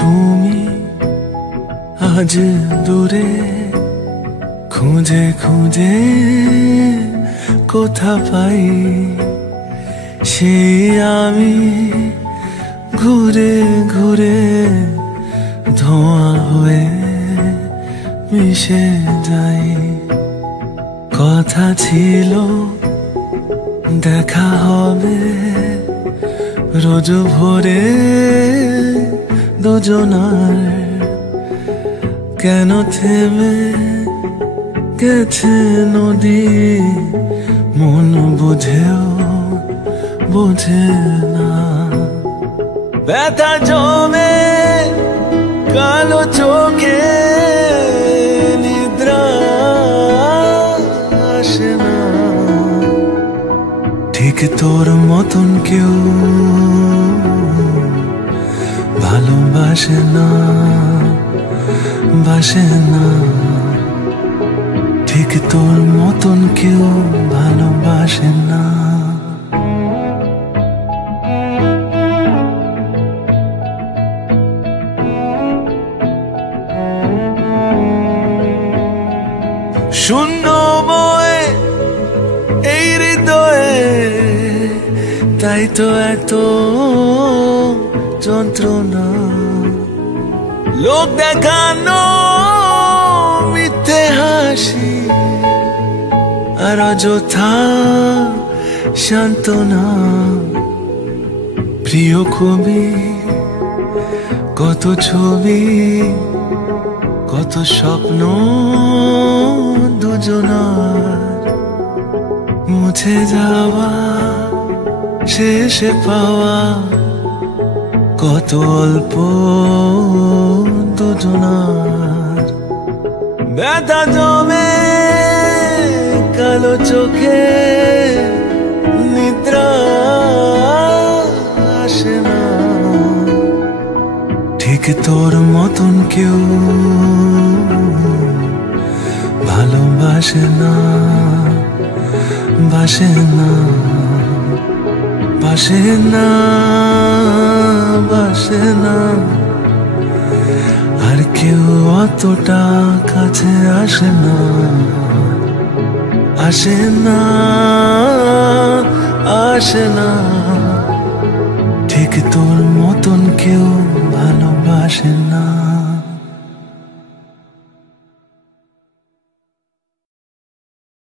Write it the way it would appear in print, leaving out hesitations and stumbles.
তুমি আজ দূরে খুঁজে খুঁজে কোথা পাই সেই আমি ঘুরে ঘুরে ধোঁয়া হয়ে মিশে যাই। কথা ছিল দেখা হবে রোজ ভোরে দুজনার, কেন থেমে গেছে নদী মন বুঝেও বোঝে না। ব্যথা জমে কালো চোখে নিদ্রা আসে না, ঠিক তোর মতন কেউ ভালোবাসে না, বাসে না, ঠিক তোর মতন কেউ ভালোবাসে না। শূন্যময় এই হৃদয়ে তাই তো এত যন্ত্রণা, লোক দেখানো মিথ্যে হাসি আর অযথা সান্ত্বনা। প্রিয় কবি কত ছবি কত স্বপ্ন দুজনার, মুছে যাওয়া শেষে পাওয়া কত অল্প দুজনার। ব্যথা জমে কালো চোখে নিদ্রা আসে না, ঠিক তোর মতন কেউ ভালোবাসে না, বাসে না, বাসে না, বাসে না, আর কেউ অতটা কাছে আসে না, আসে না, আসে না, ঠিক তোর মতন কেউ ভালোবাসে না।